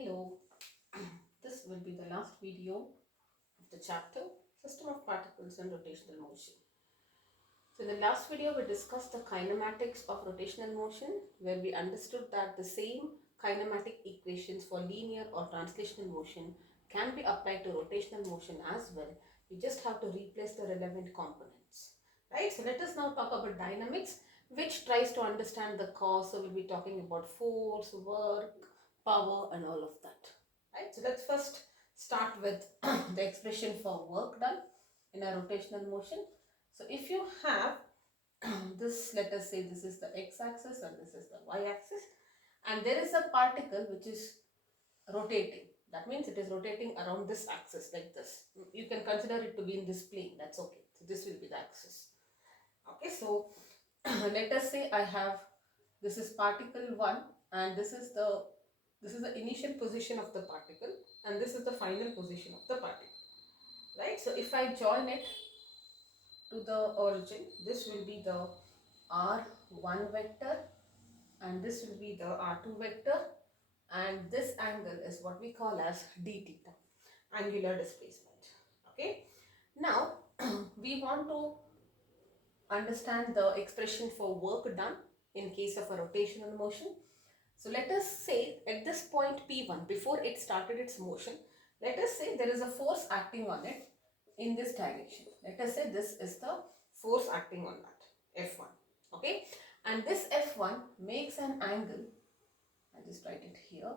Hello, this will be the last video of the chapter System of Particles and Rotational Motion. So in the last video we discussed the kinematics of rotational motion, where we understood that the same kinematic equations for linear or translational motion can be applied to rotational motion as well. You just have to replace the relevant components. Right? So let us now talk about dynamics, which tries to understand the cause. So we'll be talking about force, work, power and all of that. Right? So let's first start with the expression for work done in a rotational motion. So if you have this, let us say this is the x-axis and this is the y-axis, and there is a particle which is rotating. That means it is rotating around this axis like this. You can consider it to be in this plane. That's okay. So this will be the axis. Okay, so let us say I have, this is particle 1 and this is the initial position of the particle and this is the final position of the particle. Right? So if I join it to the origin, this will be the r1 vector and this will be the r2 vector, and this angle is what we call as d theta, angular displacement. Okay, now we want to understand the expression for work done in case of a rotational motion. So let us say at this point P1, before it started its motion, let us say there is a force acting on it in this direction. Let us say this is the force acting on that, F1. Okay, and this F1 makes an angle, I'll just write it here.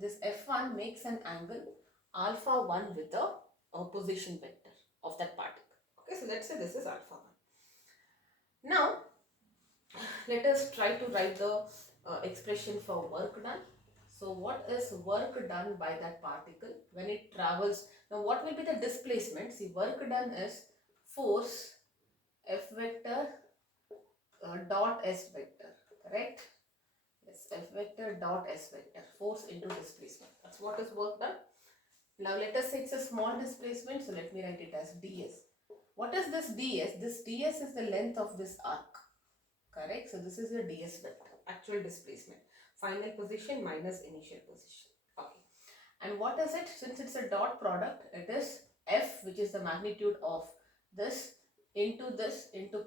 This F1 makes an angle alpha 1 with the opposition vector of that particle. Okay, so let's say this is alpha 1. Now, let us try to write the expression for work done. So what is work done by that particle when it travels? Now what will be the displacement? See, work done is force F vector dot S vector, correct? Yes, F vector dot S vector, force into displacement. That's what is work done. Now let us say it's a small displacement, so let me write it as ds. What is this ds? This ds is the length of this arc. Correct. So this is the ds vector, actual displacement, final position minus initial position. Okay. And what is it? Since it's a dot product, it is f, which is the magnitude of this into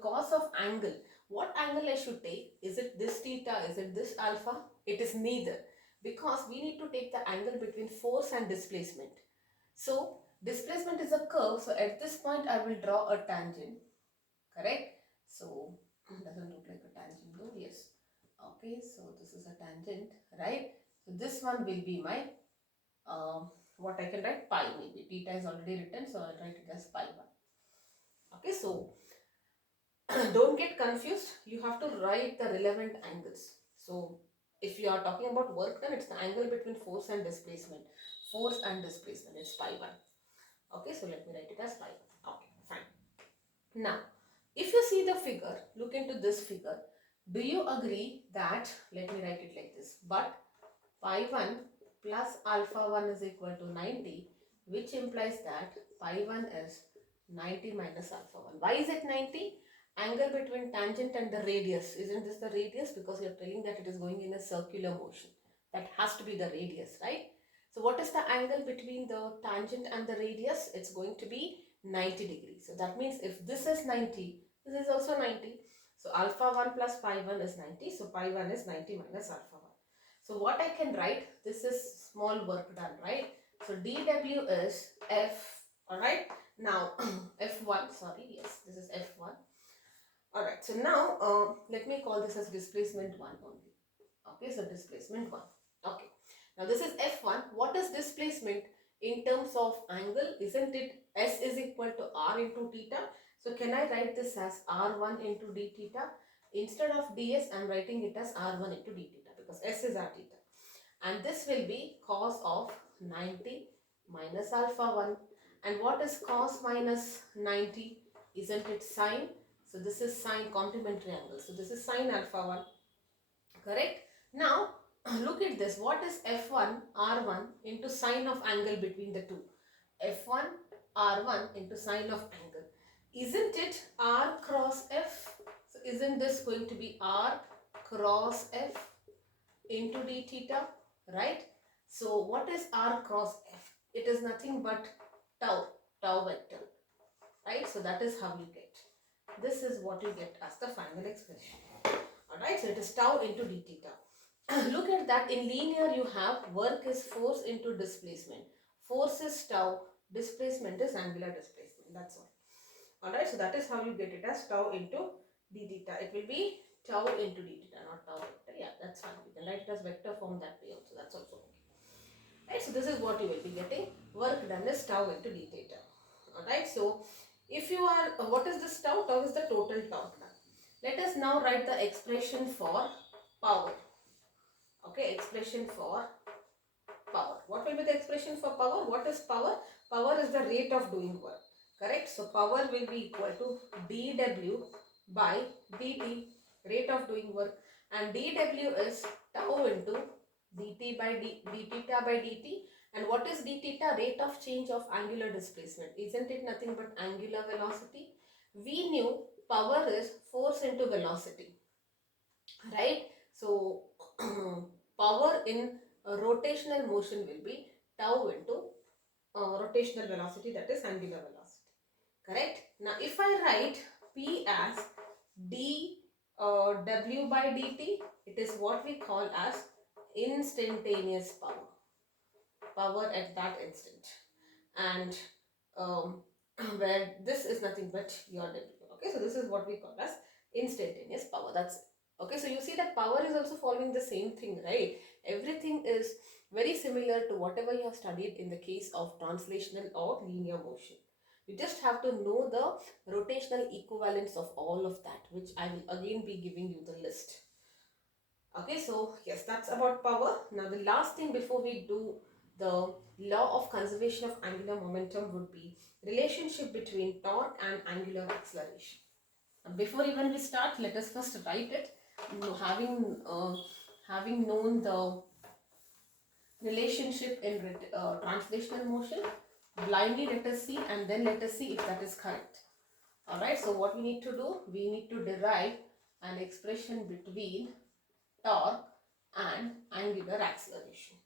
cos of angle. What angle I should take? Is it this theta? Is it this alpha? It is neither, because we need to take the angle between force and displacement. So displacement is a curve. So at this point I will draw a tangent. Correct. So doesn't look like a tangent though. Yes. Okay, so this is a tangent, right? So this one will be my what I can write, pi maybe. Theta is already written, so I'll write it as pi 1. Okay, so don't get confused. You have to write the relevant angles. So if you are talking about work done, it's the angle between force and displacement. Force and displacement, it's pi 1. Okay, so let me write it as pi 1. Okay, fine. Now, if you see the figure, look into this figure. Do you agree that, let me write it like this, but pi 1 plus alpha 1 is equal to 90, which implies that pi 1 is 90 minus alpha 1. Why is it 90? Angle between tangent and the radius. Isn't this the radius? Because you're telling that it is going in a circular motion. That has to be the radius, right? So what is the angle between the tangent and the radius? It's going to be 90 degrees. So that means if this is 90, this is also 90. So alpha 1 plus pi 1 is 90. So pi 1 is 90 minus alpha 1. So what I can write, this is small work done, right? So dW is F, alright? Now F1, sorry, yes, this is F1. Alright, so now let me call this as displacement 1 only. Okay, so displacement 1. Okay, now this is F1. What is displacement in terms of angle? Isn't it S is equal to R into theta? So can I write this as R1 into d theta? Instead of ds, I am writing it as R1 into d theta because S is R theta. And this will be cos of 90 minus alpha 1. And what is cos minus 90? Isn't it sine? So this is sine, complementary angle. So this is sine alpha 1. Correct? Now look at this. What is F1 R1 into sine of angle between the two? F1 R1 into sine of angle. Isn't it R cross F? So isn't this going to be R cross F into d theta? Right? So what is r cross f? It is nothing but tau vector, right? So that is how you get. This is what you get as the final expression. Alright, so it is tau into d theta. Look at that. In linear you have work is force into displacement. Force is tau, displacement is angular displacement. That's all. Alright, so that is how you get it as tau into d theta. It will be tau into d theta, not tau vector. Yeah, that's fine. You can write it as vector form that way also. That's also okay. Right, so this is what you will be getting. Work done is tau into d theta. Alright, so if you are, what is this tau? Tau is the total torque. Let us now write the expression for power. Okay, expression for power. What will be the expression for power? What is power? Power is the rate of doing work. Correct? So power will be equal to dW by dt, rate of doing work, and dW is tau into dt by d theta by dt. And what is d theta? Rate of change of angular displacement. Isn't it nothing but angular velocity? We knew power is force into velocity, right? So power in rotational motion will be tau into rotational velocity, that is angular velocity. Correct? Now if I write P as d w by dt, it is what we call as instantaneous power. Power at that instant. And where this is nothing but your w. Okay, so this is what we call as instantaneous power. That's okay. So you see that power is also following the same thing, right? Everything is very similar to whatever you have studied in the case of translational or linear motion. You just have to know the rotational equivalence of all of that, which I will again be giving you the list. Okay, so yes, that's about power. Now the last thing before we do the law of conservation of angular momentum would be relationship between torque and angular acceleration. Before even we start, let us first write it. Having known the relationship in translational motion, blindly let us see, and then let us see if that is correct. Alright, so what we need to do, we need to derive an expression between torque and angular acceleration.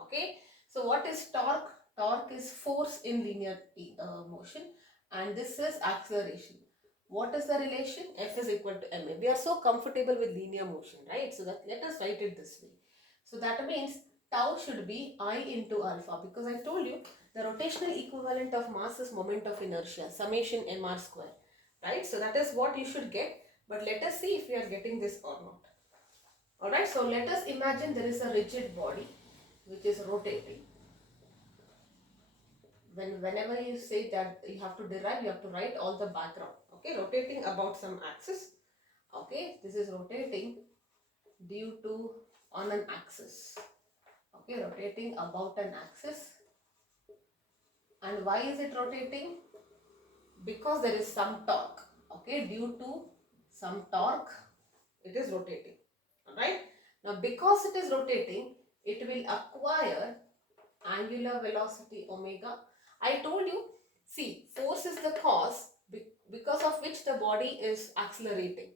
Okay, so what is torque? Torque is force in linear motion, and this is acceleration. What is the relation? F is equal to ma. We are so comfortable with linear motion, right? So that let us write it this way. So that means tau should be I into alpha, because I told you the rotational equivalent of mass is moment of inertia, summation mr square, right? So that is what you should get. But let us see if we are getting this or not. Alright, so let us imagine there is a rigid body which is rotating. Whenever you say that you have to derive, you have to write all the background. Okay, rotating about some axis. Okay, this is rotating due to on an axis. Okay, rotating about an axis. And why is it rotating? Because there is some torque. Okay, due to some torque, it is rotating. Alright, now because it is rotating, it will acquire angular velocity omega. I told you, see, force is the cause because of which the body is accelerating.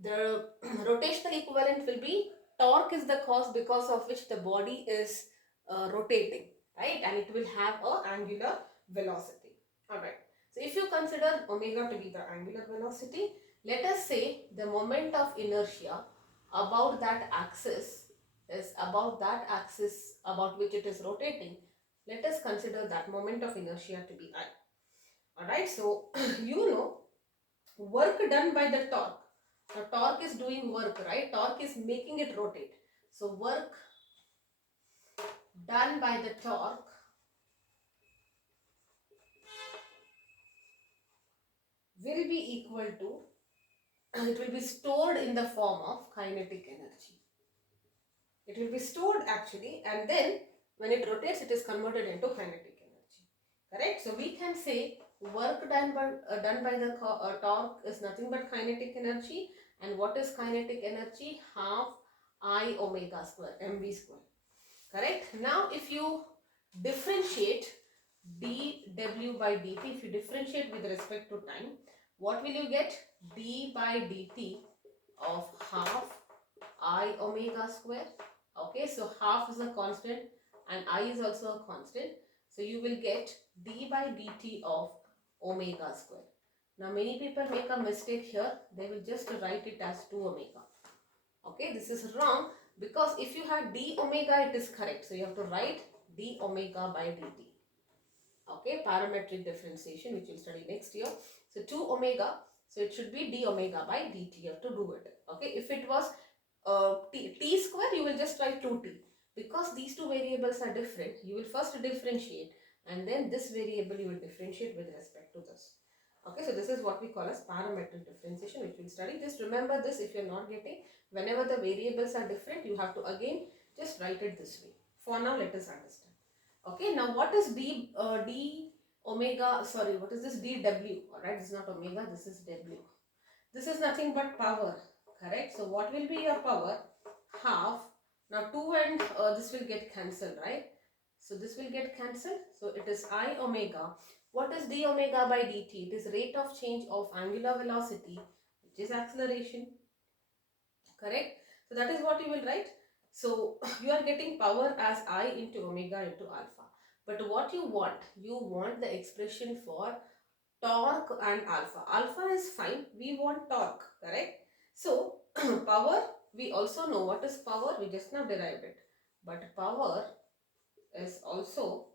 The rotational equivalent will be torque is the cause because of which the body is rotating, right? And it will have a angular velocity. Alright, so if you consider omega to be the angular velocity, let us say the moment of inertia about that axis is about that axis about which it is rotating. Let us consider that moment of inertia to be I. Alright, so you know work done by the torque. The torque is doing work, right? Torque is making it rotate. So work done by the torque will be equal to, it will be stored in the form of kinetic energy. It will be stored actually, and then when it rotates, it is converted into kinetic energy. Correct? So we can say work done by the torque is nothing but kinetic energy. And what is kinetic energy? Half I omega square, mv square. Correct? Now if you differentiate dw by dt, if you differentiate with respect to time, what will you get? D by dt of half I omega square. Okay, so half is a constant, and I is also a constant. So you will get d by dt of omega square. Now many people make a mistake here. They will just write it as 2 omega. Okay, this is wrong, because if you have d omega, it is correct. So you have to write d omega by dt. Okay, parametric differentiation, which we'll study next year. So 2 omega, so it should be d omega by dt. You have to do it. Okay, if it was t square, you will just write 2t. Because these two variables are different, you will first differentiate, and then this variable you will differentiate with respect to this. Okay, so this is what we call as parametric differentiation, which we'll study. Just remember this if you're not getting. Whenever the variables are different, you have to again just write it this way. For now, let us understand. Okay, now what is d omega, sorry, what is this dw? Alright, this is not omega, this is w. This is nothing but power, correct? So what will be your power? Half. Now 2 and this will get cancelled, right? So this will get cancelled. So it is I omega. What is d omega by dt? It is rate of change of angular velocity, which is acceleration, correct? So that is what you will write. So you are getting power as I into omega into alpha. But what you want the expression for torque and alpha. Alpha is fine, we want torque, correct? So power, we also know what is power, we just now derived it. But power is also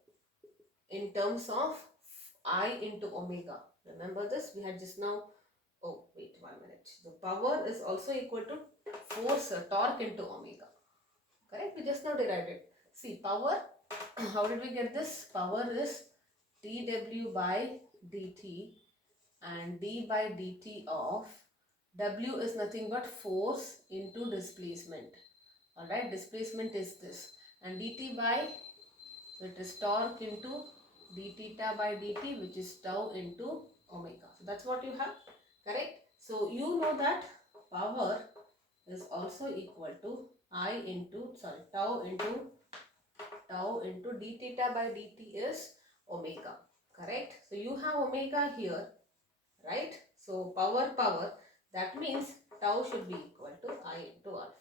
in terms of I into omega. Remember this, we had just now, oh wait 1 minute. The power is also equal to force torque into omega, correct? We just now derived it. See, power, how did we get this? Power is dw by dt, and d by dt of w is nothing but force into displacement. Alright, displacement is this, and dt by, so it is torque into d theta by dt, which is tau into omega. So that's what you have, correct? So you know that power is also equal to tau into d theta by dt is omega, correct? So you have omega here, right? So power, that means tau should be equal to I into alpha.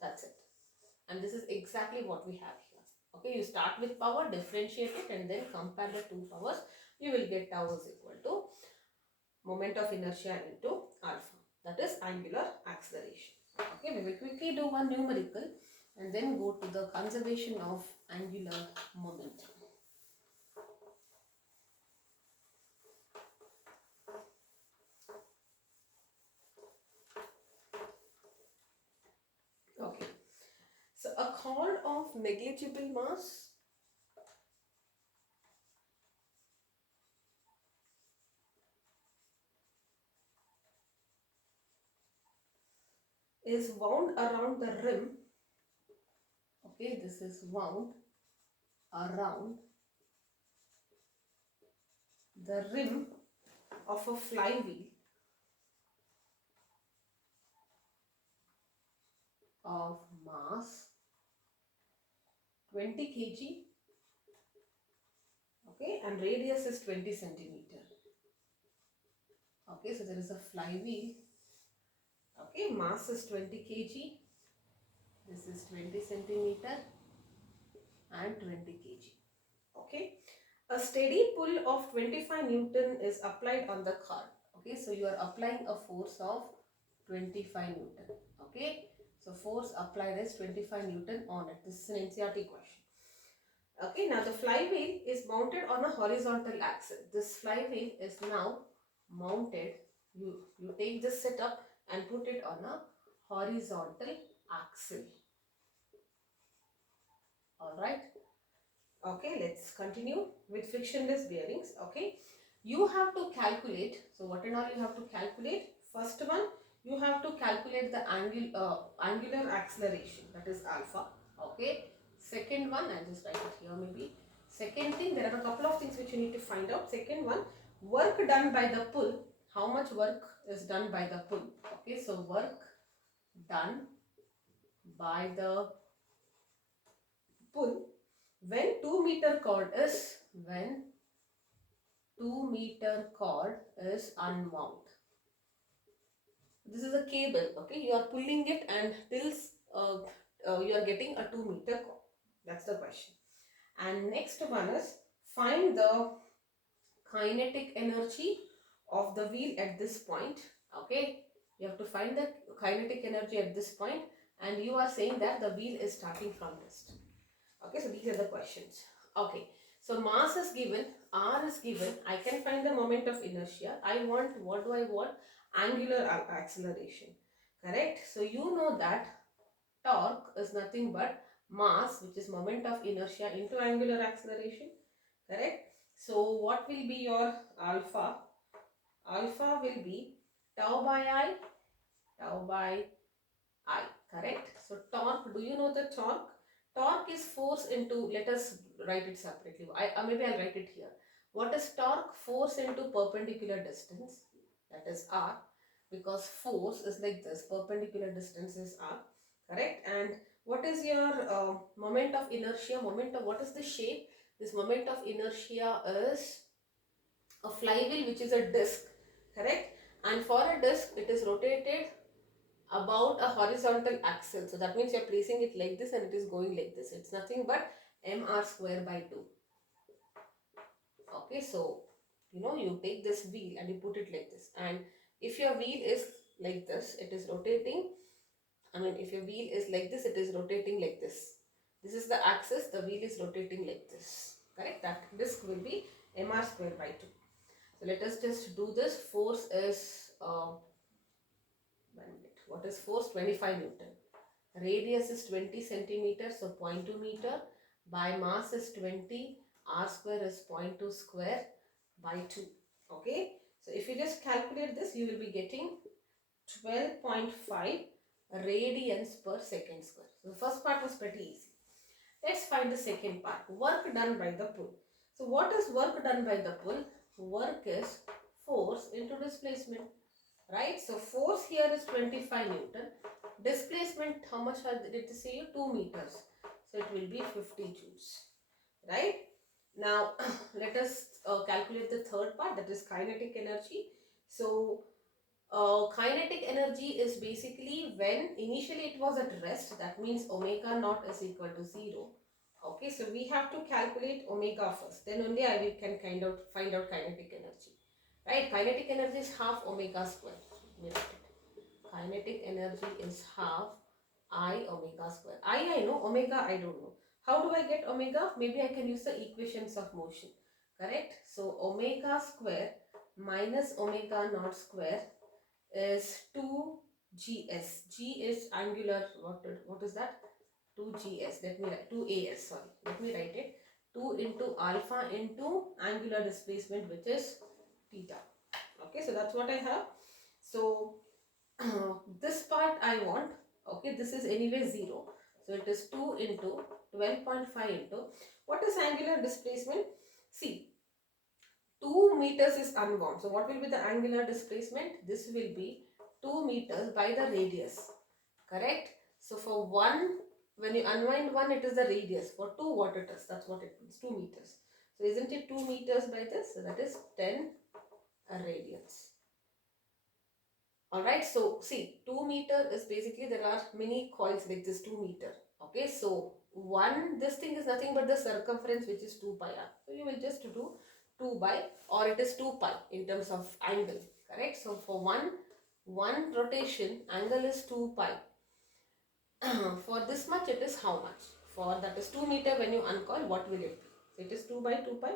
That's it. And this is exactly what we have here. Okay, you start with power, differentiate it, and then compare the two powers. You will get tau is equal to moment of inertia into alpha. That is angular acceleration. Okay, we will quickly do one numerical and then go to the conservation of angular momentum. Okay, so a chord of negligible mass is wound around the rim. Okay, this is wound around the rim of a flywheel of mass 20 kg, okay, and radius is 20 centimeter. Okay, so there is a flywheel, okay, mass is 20 kg, this is 20 centimeter and 20 kg. Okay, a steady pull of 25 Newton is applied on the car. Okay, so you are applying a force of 25 Newton. Okay, so force applied is 25 Newton on it. This is an NCERT question. Okay, now the flywheel is mounted on a horizontal axle. This flywheel is now mounted. You take this setup and put it on a horizontal axle. Alright. Okay, let's continue with frictionless bearings. Okay, you have to calculate. So what and all you have to calculate? First one, you have to calculate the angular acceleration, that is alpha. Okay, second one, I'll just write it here maybe. Second thing, there are a couple of things which you need to find out. Second one, work done by the pull. How much work is done by the pull? Okay, so work done by the pull when 2-meter cord is unwound. This is a cable, okay, you are pulling it and till you are getting a 2-meter cord. That's the question. And next one is find the kinetic energy of the wheel at this point. Okay, you have to find the kinetic energy at this point, and you are saying that the wheel is starting from rest. Okay, so these are the questions. Okay, so mass is given, r is given. I can find the moment of inertia. I want, what do I want? Angular acceleration. Correct. So you know that torque is nothing but mass, which is moment of inertia, into angular acceleration. Correct. So what will be your alpha? Alpha will be tau by I, tau by I. Correct. So torque, do you know the torque? Torque is force into, let us write it separately. Maybe I'll write it here. What is torque? Force into perpendicular distance, that is R, because force is like this, perpendicular distance is R. Correct. And what is your moment of inertia? What is the shape? This moment of inertia is a flywheel, which is a disc. Correct. And for a disc, it is rotated about a horizontal axle. So that means you are placing it like this and it is going like this. It's nothing but mr square by 2. Okay, so you take this wheel and you put it like this, and if your wheel is like this, it is rotating. If your wheel is like this, it is rotating like this. This is the axis, the wheel is rotating like this. Correct? That disc will be mr square by 2. So let us just do this. Force is 1 minute. What is force? 25 Newton. Radius is 20 centimeters, so 0.2 meter. By mass is 20. R square is 0.2 square by 2. Okay. So if you just calculate this, you will be getting 12.5 radians per second square. So the first part was pretty easy. Let's find the second part. Work done by the pull. So what is work done by the pull? Work is force into displacement. Right? So force here is 25 Newton. Displacement, how much did it say you? 2 meters. So it will be 50 joules. Right? Now let us calculate the third part, that is kinetic energy. So kinetic energy is basically when initially it was at rest, that means omega naught is equal to 0. Okay, so we have to calculate omega first, then only we can find out kinetic energy. Right, kinetic energy is half omega square. Kinetic energy is half I omega square. I know, omega I don't know. How do I get omega? Maybe I can use the equations of motion. Correct? So omega square minus omega naught square is 2gs. G is angular, what is that? 2gs. Let me write 2as, sorry. Let me write it. 2 into alpha into angular displacement, which is theta. Okay, so that's what I have. So this part I want. Okay, this is anyway 0. So it is 2 into 12.5 into, what is angular displacement? See, 2 meters is unbound. So what will be the angular displacement? This will be 2 meters by the radius. Correct? So for 1, when you unwind 1, it is the radius. For 2, what it is? That's what it means, 2 meters. So isn't it 2 meters by this? So that is 10 radians. Alright, so see, 2 meter is basically, there are many coils like this 2 meter. Okay, so this thing is nothing but the circumference, which is 2 pi r. So you will just do 2 by, or it is 2 pi in terms of angle. Correct? So for one rotation, angle is 2 pi. For this much, it is how much? For that is 2 meter, when you uncoil, what will it be? So it is 2 by 2 pi.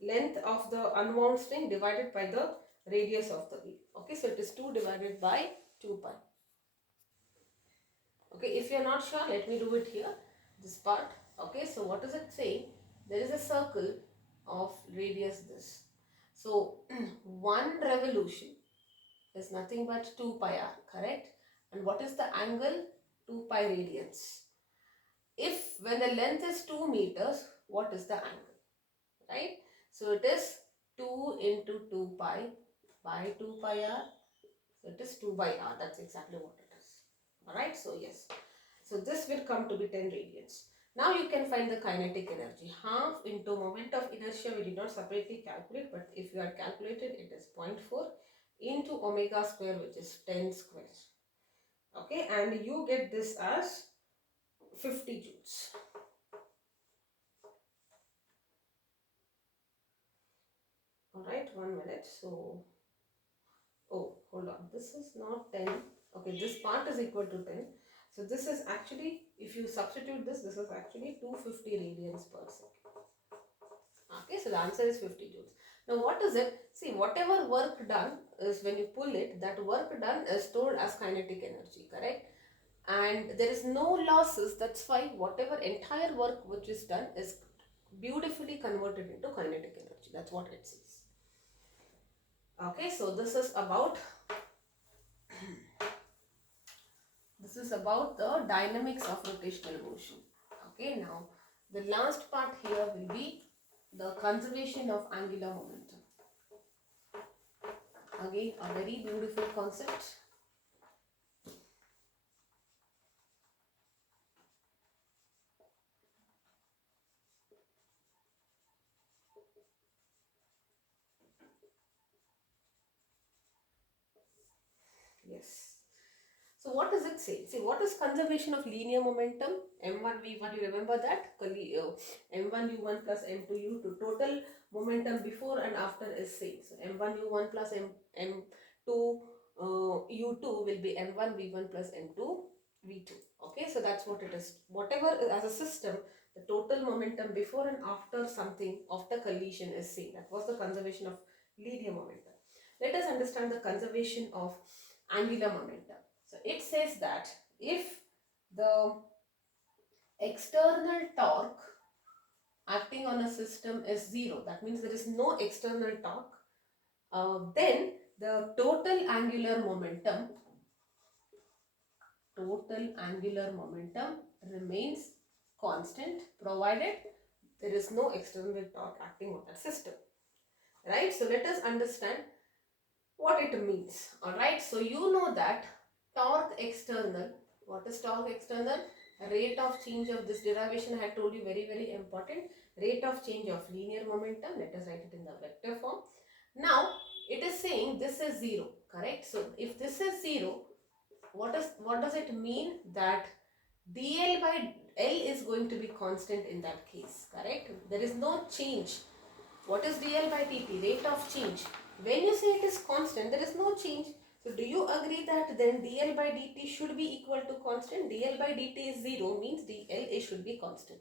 Length of the unwound string divided by the radius of the wheel. Okay, so it is 2 divided by 2 pi. Okay, if you are not sure, let me do it here, this part. Okay, so what is it saying? There is a circle of radius this. So one revolution is nothing but 2 pi r, correct? And what is the angle? 2 pi radians. If when the length is 2 meters, what is the angle? Right? So it is 2 into 2 pi by 2 pi r. So it is 2 by r. That's exactly what it is. Alright, so yes. So this will come to be 10 radians. Now you can find the kinetic energy. Half into moment of inertia, we did not separately calculate, but if you are calculated, it is 0.4 into omega square, which is 10 square. Okay, and you get this as 50 joules. 1 minute. So, oh, hold on, this is not 10. Okay, this part is equal to 10. So this is actually, if you substitute this is actually 250 radians per second. Okay, so the answer is 50 joules. Now what is it? See, whatever work done is, when you pull it, that work done is stored as kinetic energy, correct? And there is no losses. That's why whatever entire work which is done is beautifully converted into kinetic energy. That's what it says. Okay, so this is about the dynamics of rotational motion. Okay, now the last part here will be the conservation of angular momentum. Again, a very beautiful concept. Yes. So what does it say? See, what is conservation of linear momentum? M1 V1, you remember that? M1 U1 plus M2 U2. Total momentum before and after is same. So M1 U1 plus M2 U2 will be M1 V1 plus M2 V2. Okay, so that's what it is. Whatever as a system, the total momentum before and after something, after collision, is same. That was the conservation of linear momentum. Let us understand the conservation of angular momentum. So it says that if the external torque acting on a system is 0, that means there is no external torque, then the total angular momentum remains constant, provided there is no external torque acting on that system. Right? So let us understand what it means. Alright, so you know that torque external, what is torque external? Rate of change of this derivation I had told you, very important. Rate of change of linear momentum. Let us write it in the vector form. Now it is saying this is 0, correct? So if this is 0, what does it mean? That dl by L is going to be constant in that case, correct? There is no change. What is dl by dt? Rate of change. When you say it is constant, there is no change. So do you agree that then dl by dt should be equal to constant? Dl by dt is 0, means dl should be constant.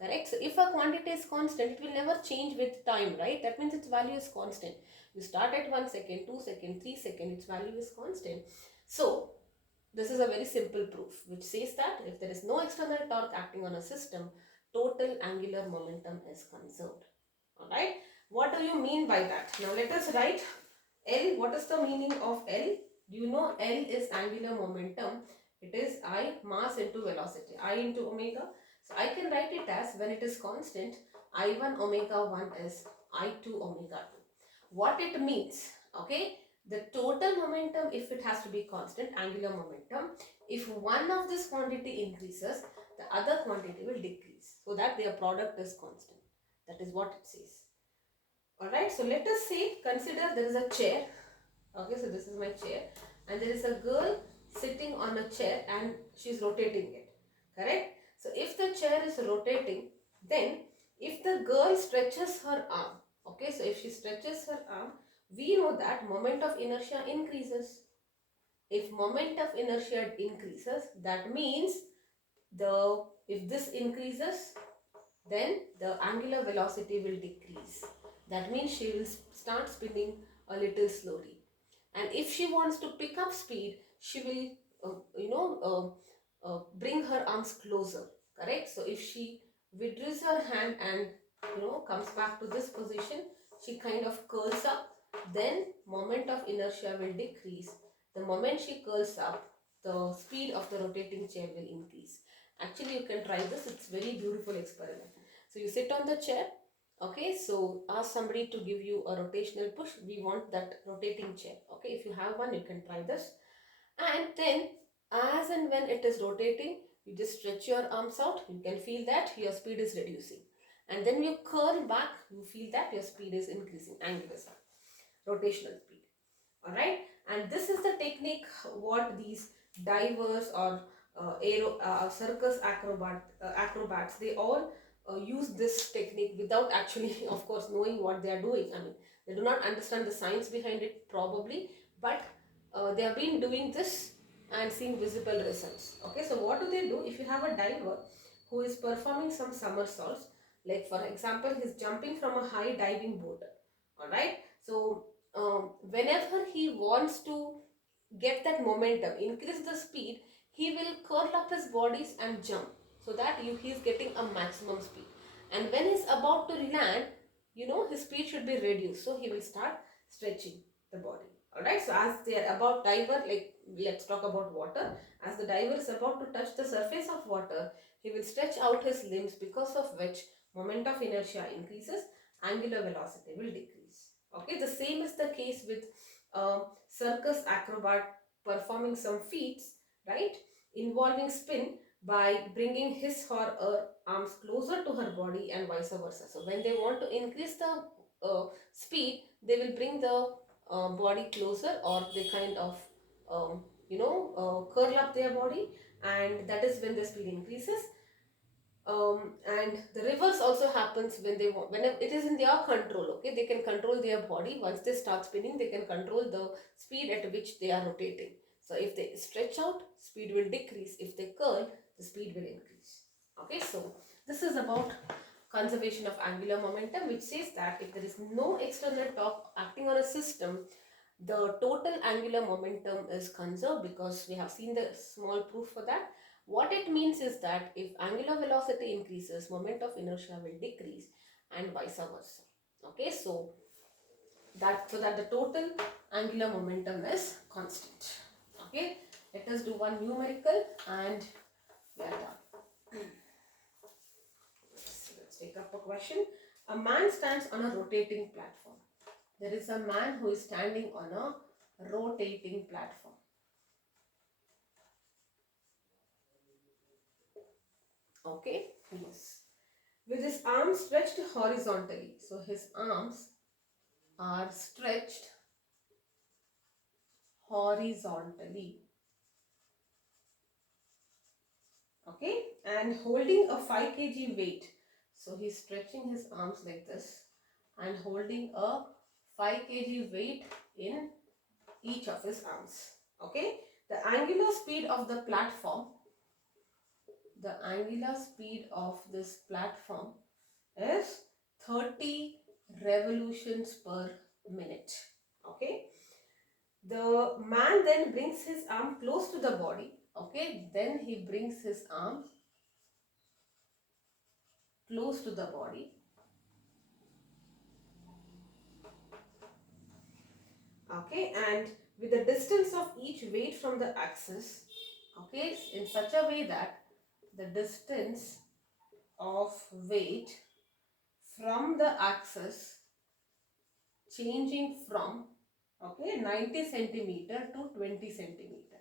Correct? So if a quantity is constant, it will never change with time, right? That means its value is constant. You start at 1 second, 2 second, 3 second, its value is constant. So this is a very simple proof which says that if there is no external torque acting on a system, total angular momentum is conserved. Alright, what do you mean by that? Now let us write L. What is the meaning of L? You know L is angular momentum. It is I, mass into velocity, I into omega. So I can write it as, when it is constant, I1 omega 1 is I2 omega 2. What it means, okay? The total momentum, if it has to be constant, angular momentum, if one of this quantity increases, the other quantity will decrease, so that their product is constant. That is what it says. Alright, so let us say, consider there is a chair. Okay, so this is my chair, and there is a girl sitting on a chair and she is rotating it. Correct? So if the chair is rotating, then if the girl stretches her arm, okay, so if she stretches her arm, we know that moment of inertia increases. If moment of inertia increases, that means if this increases, then the angular velocity will decrease. That means she will start spinning a little slowly. And if she wants to pick up speed, she will bring her arms closer, correct? So if she withdraws her hand and comes back to this position, she kind of curls up, then moment of inertia will decrease. The moment she curls up, the speed of the rotating chair will increase. Actually, you can try this. It's very beautiful experiment. So you sit on the chair. Okay, so ask somebody to give you a rotational push. We want that rotating chair. Okay, if you have one, you can try this. And then as and when it is rotating, you just stretch your arms out. You can feel that your speed is reducing. And then you curl back, you feel that your speed is increasing, angular speed, rotational speed. Alright, and this is the technique what these divers or circus acrobats, they all use this technique without actually, of course, knowing what they are doing. I mean, they do not understand the science behind it probably, but they have been doing this and seeing visible results. Okay, so what do they do? If you have a diver who is performing some somersaults, like for example, he's jumping from a high diving board. All right, so whenever he wants to get that momentum, increase the speed, he will curl up his bodies and jump so that he's getting a maximum speed. And when he's about to land, his speed should be reduced. So he will start stretching the body. Alright, so as they are about diver, like let's talk about water. As the diver is about to touch the surface of water, he will stretch out his limbs, because of which moment of inertia increases, angular velocity will decrease. Okay, the same is the case with circus acrobat performing some feats, right, involving spin by bringing his or her arms closer to her body and vice versa. So when they want to increase the speed, they will bring the body closer, or they kind of curl up their body, and that is when the speed increases. And the reverse also happens when they want, when it is in their control. Okay, they can control their body. Once they start spinning, they can control the speed at which they are rotating. So if they stretch out, speed will decrease. If they curl, the speed will increase. Okay, so this is about conservation of angular momentum, which says that if there is no external torque acting on a system, the total angular momentum is conserved, because we have seen the small proof for that. What it means is that if angular velocity increases, moment of inertia will decrease, and vice versa. Okay, so that the total angular momentum is constant. Okay, let us do one numerical and we are done. Let's take up a question. A man stands on a rotating platform. There is a man who is standing on a rotating platform. Okay, yes. With his arms stretched horizontally. So his arms are stretched horizontally. Okay, and holding a 5 kg weight. So he's stretching his arms like this and holding a 5 kg weight in each of his arms. Okay, the angular speed of the platform, this platform is 30 revolutions per minute. Okay, the man then brings his arm close to the body. Okay, then he brings his arm close to the body. Okay, and with the distance of each weight from the axis, okay, in such a way that the distance of weight from the axis changing from 90 centimeter to 20 centimeter.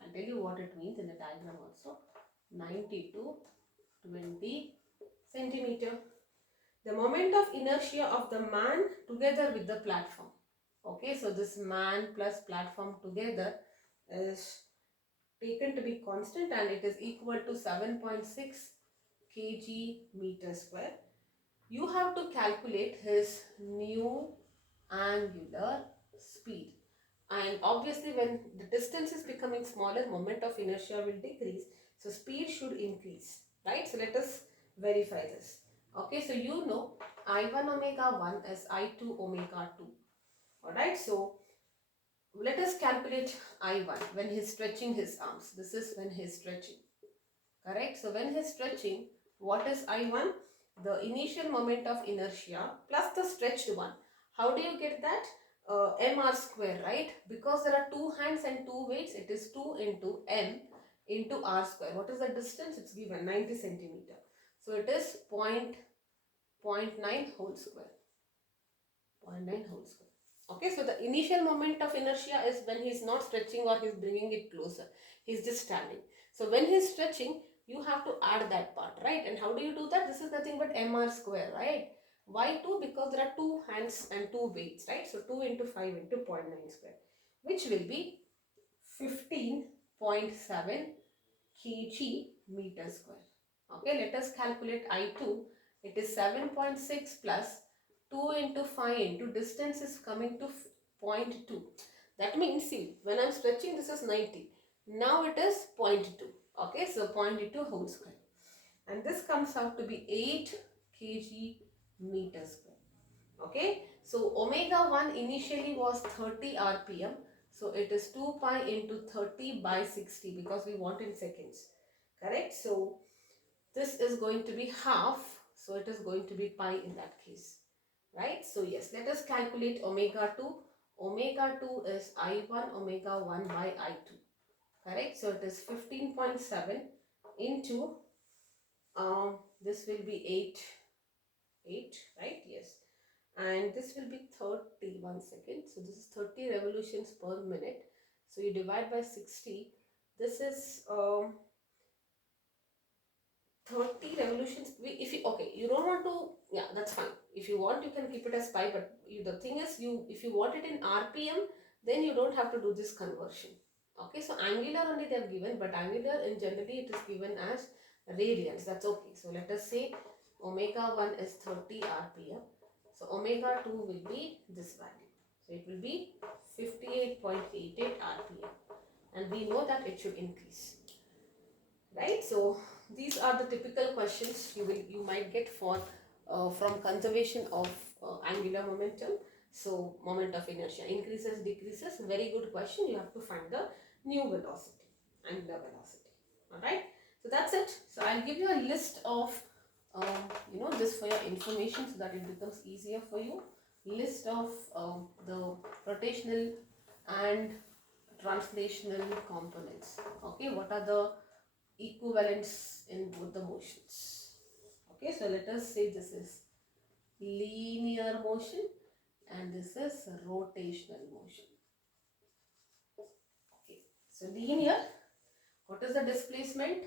I'll tell you what it means in the diagram also. 90 to 20 centimeter. The moment of inertia of the man together with the platform. Okay, so this man plus platform together is taken to be constant, and it is equal to 7.6 kg meter square. You have to calculate his new angular speed. And obviously when the distance is becoming smaller, moment of inertia will decrease. So speed should increase, right? So let us verify this. Okay, so you know I1 omega 1 is I2 omega 2. Alright, so let us calculate I1 when he is stretching his arms. This is when he is stretching. Correct? So when he is stretching, what is I1? The initial moment of inertia plus the stretched one. How do you get that? Mr square, right? Because there are two hands and two weights, it is 2 into m into r square. What is the distance? It's given 90 centimeter. So it is 0.9 whole square. 0.9 whole square. Okay, so the initial moment of inertia is when he is not stretching or he is bringing it closer. He is just standing. So when he is stretching, you have to add that part, right? And how do you do that? This is nothing but mr square, right? Why 2? Because there are two hands and two weights, right? So 2 into 5 into 0.9 square, which will be 15.7 kg meter square. Okay, let us calculate I2. It is 7.6 plus 2 into 5 into distance is coming to 0.2. That means, see, when I am stretching, this is 90. Now it is 0.2. Okay, so 0.2 whole square. And this comes out to be 8 kg meter square. Okay, so omega 1 initially was 30 rpm. So it is 2 pi into 30 by 60 because we want in seconds. Correct? So this is going to be half, so it is going to be pi in that case, right? So yes, let us calculate omega 2. Omega 2 is I1 omega 1 by I2, correct? So it is 15.7 into this will be 8, right? Yes, and this will be 30, 1 second, so this is 30 revolutions per minute, so you divide by 60. This is 30 revolutions. If you, okay, you don't want to, yeah, that's fine. If you want, you can keep it as pi, but the thing is, if you want it in rpm, then you don't have to do this conversion. Okay, so angular only they have given, but angular in generally it is given as radians. That's okay. So let us say omega 1 is 30 rpm, so omega 2 will be this value, so it will be 58.88 rpm, and we know that it should increase, right? So these are the typical questions you might get for from conservation of angular momentum. So moment of inertia increases, decreases, very good question. You have to find the new velocity, angular velocity. All right, so that's it. So I'll give you a list of this for your information so that it becomes easier for you. List of the rotational and translational components. Okay, what are the equivalence in both the motions? Okay, so let us say this is linear motion and this is rotational motion. Okay, so linear, what is the displacement?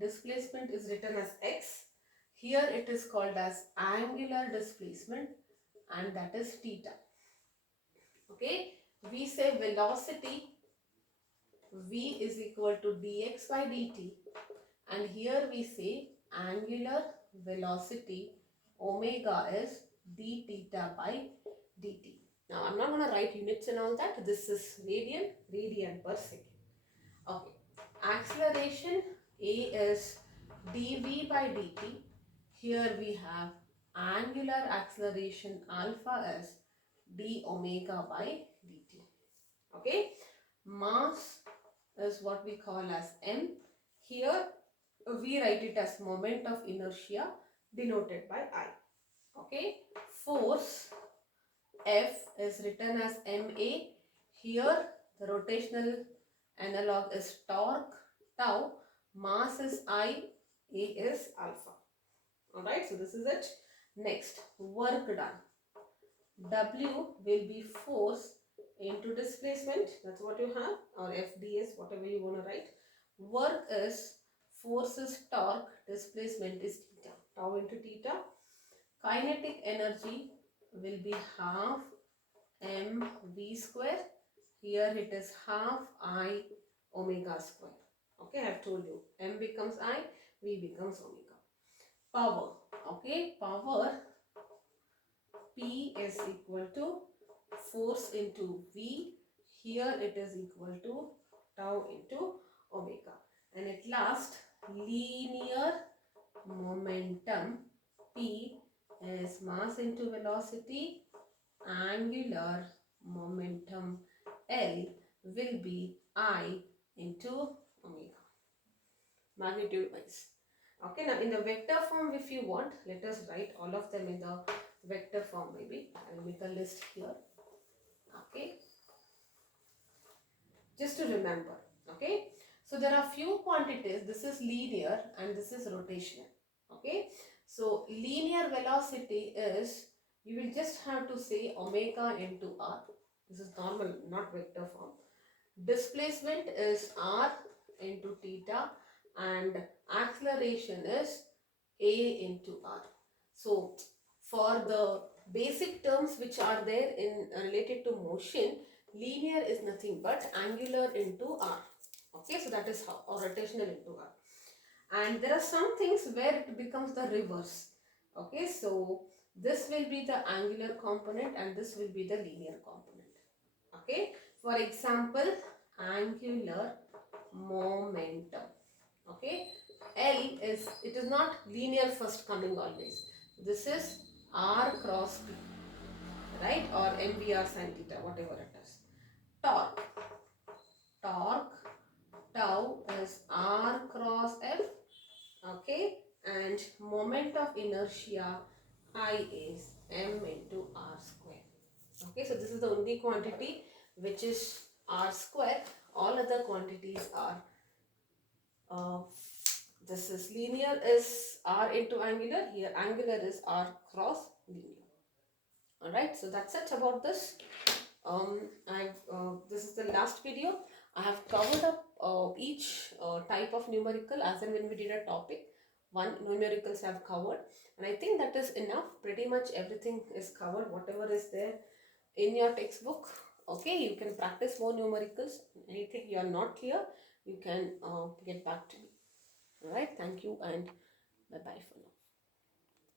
Displacement is written as x. Here it is called as angular displacement, and that is theta. Okay, we say velocity v is equal to dx by dt, and here we say angular velocity omega is d theta by dt. Now I'm not going to write units and all that. This is radian per second. Okay, acceleration a is dv by dt. Here we have angular acceleration alpha as d omega by dt. Okay, mass is what we call as m. Here we write it as moment of inertia denoted by I. Okay, force F is written as ma. Here the rotational analog is torque tau, mass is I, A is alpha. Alright, so this is it. Next, work done. W will be force into displacement, that's what you have, or FDS, whatever you want to write. Work is force is torque, displacement is theta, tau into theta. Kinetic energy will be half mv square. Here it is half I omega square. Okay, I have told you, m becomes I, v becomes omega. Power, okay, power P is equal to force into V. Here it is equal to tau into omega. And at last, linear momentum P is mass into velocity. Angular momentum L will be I into omega, magnitude wise. Okay, now in the vector form, if you want, let us write all of them in the vector form. Maybe I will make a list here. Okay, just to remember. Okay, so there are few quantities. This is linear and this is rotational. Okay, so linear velocity is, you will just have to say omega into r. This is normal, not vector form. Displacement is r into theta, and acceleration is a into r. So for the basic terms which are there in related to motion, linear is nothing but angular into r. Okay, so that is how, or rotational into r. And there are some things where it becomes the reverse. Okay, so this will be the angular component and this will be the linear component. Okay, for example, angular momentum. Okay, L is, it is not linear first coming always. This is r cross p, right, or mvr sin theta, whatever it is. Torque, torque, tau is r cross f. Okay, and moment of inertia I is m into r square. Okay, so this is the only quantity which is r square. All other quantities are uh, this is linear is r into angular, here angular is r cross linear. All right, so that's it about this. This is the last video. I have covered up each type of numerical as and when we did a topic. One numericals I have covered, and I think that is enough. Pretty much everything is covered, whatever is there in your textbook. Okay, you can practice more numericals. Anything you are not clear, you can get back to me. All right, thank you and bye bye for now.